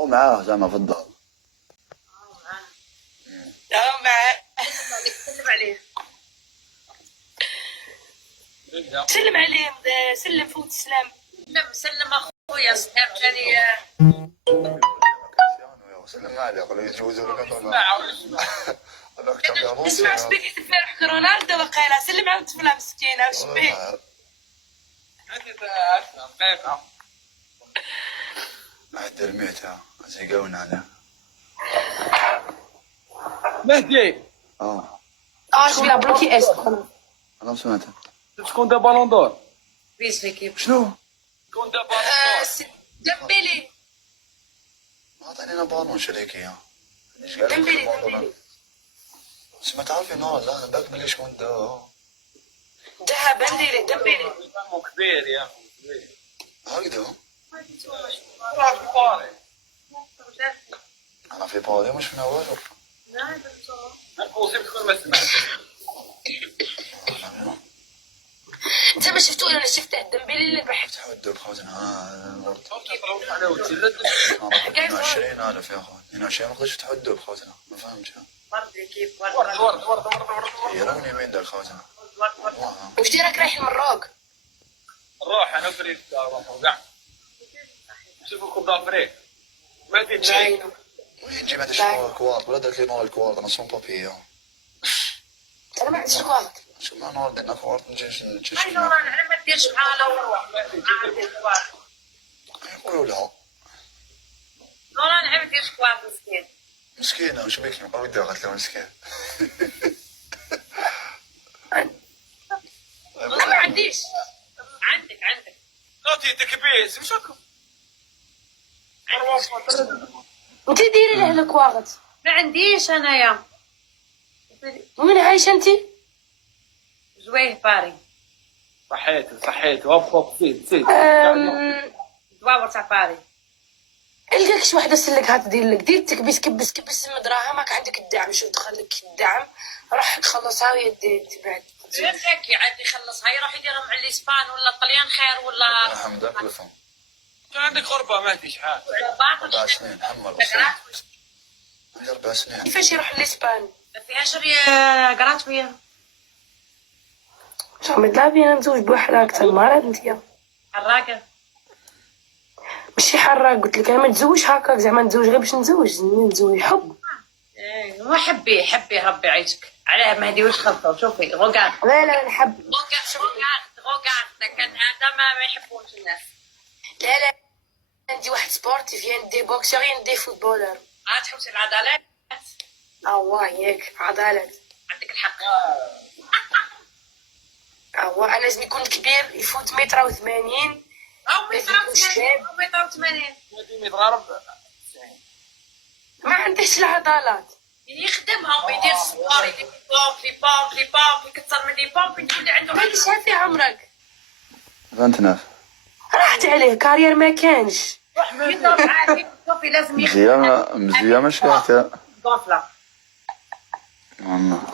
او معاه زعما في الدار. معاه. سلم عليه. سلم عليه، سلم فوت السلام. سلم اخويا سلام ثاني. سلم عليه قول له يتجوزوا لك. اسمع واش بيك يحسب فيها روح رونالدو وقيلا. سلم على الطفله مسكينه واش بيك. دقيقة. عاد رميتها زيقاونا عليها. مهدي شكون لا بلوكي اس. انا سمعتها. شكون دا بالون دور؟ بيس ليكيب. شنو؟ شكون دا بالون دور؟ ديمبيلي. عطيني بالون شريكي. ديمبيلي. ما تعرفي نور لا بالك ملي شكون دا ذهب نديري ديمبيلي. كبير يا هكذا. باري. انا في باري مش من والو. الكوسيب تكون ما سمعتش. انت ما شفتو انا شفت ديمبيلي اللي ربح. تحدوا بخوتنا. تطلعوا على وجهي لا 22,000 يا اخوان. 22 ما تقدرش تحدوا بخوتنا ما فهمتش. ورد ليكيب. ورد. يروني وين دار خوتنا. واش ديرك رايح المروك؟ نروح انا فريق كاع نشوفكم دافريك. مهدي بناي. وين جي ما عنديش الكوارت ولا درت لي نور الكوارت انا سون بابي. انا ما عنديش الكوارت. شو ما نور درنا كوارت نجي اي نور انا ما ديرش بحاله وروح. يقولوا لها نور انا ما ديرش كوارت مسكين. مسكينه واش بيك نبقاو يدير قالت له مسكين. انا ما عنديش. عندك. نوتي تكبيس مش هكا. انت ديري له الكوارت. ما عنديش انايا. وين عايشه انت؟ زويه باري. صحيت هوب زيد دواور تاع باري. القاك شي وحده سلك هات دير لك دير تكبيس كبس من دراهمك عندك الدعم شو دخل لك الدعم راح تخلصها ويا تبعد. زين عاد يخلصها يروح يديرهم على الاسبان ولا الطليان خير ولا. حمد كلفهم. كان عندك غربه مهدي شحال؟ 4 سنين حمر 4 سنين. كيفاش يروح لاسبان؟ ما فيهاش قرات فيها. شو متلافي انا نزوج بوحده اكثر مرات انت. حراقه. ماشي حراق قلت لك انا ما نتزوجش هكاك زعما نتزوج غير باش نتزوج حب. ايه ما حبي ربي يعيشك. علاه مهدي واش خلطوا شوفي روكارد. لا نحب. روكارد كان هذا ما يحبوش الناس. لا عندي واحد سبورتيف ندي بوكسير ندي فوتبولر. تحوسي العضلات. واه ياك عضلات. عندك الحق. انا لازم يكون كبير يفوت 180 او 180. مهدي متغرب. ما عنديش العضلات. يخدمهم يدير سبور يدير بومب يكثر من لي بومب يولي عنده. شحال في عمرك؟ 29. راحت عليه كارير ما كانش. يضرب عادي شوفي لازم مزيان ماشي حتى غفله.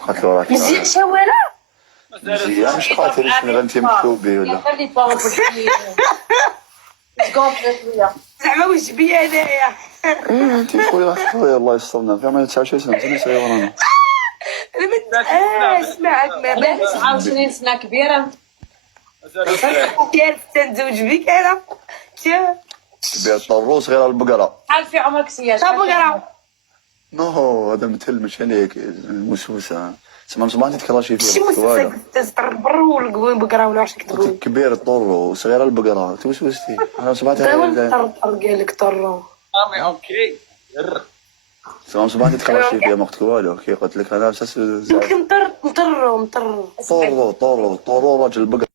قاتل وراك. مزيان شواله. مزيان مش قاتل شنو غنتي مكتوبي ولا. خلي بومب زعما واش بيا انايا. انت خويا الله يسترنا فيها ما 29 سنه مازال صغير انا. انا اسمعك ما بالك 29 سنه كبيره. كيف تنزوج بك انا. كبير طروس صغيره البقره. شحال في عمرك سياج؟ بقرة. نو هذا مثل مش عليك المسوسه. تسمى صباح تكراشي شي فيه مسلسل تزطر برو ولا بقرة ولا واش تقول. كبير الطرو وصغيره البقره توسوستي انا صباح طر قال لك طرو. اوكي تسمى صباح تكراشي فيها ما قلت والو كي قلت لك انا اساس يمكن نطرو طرو راجل البقره.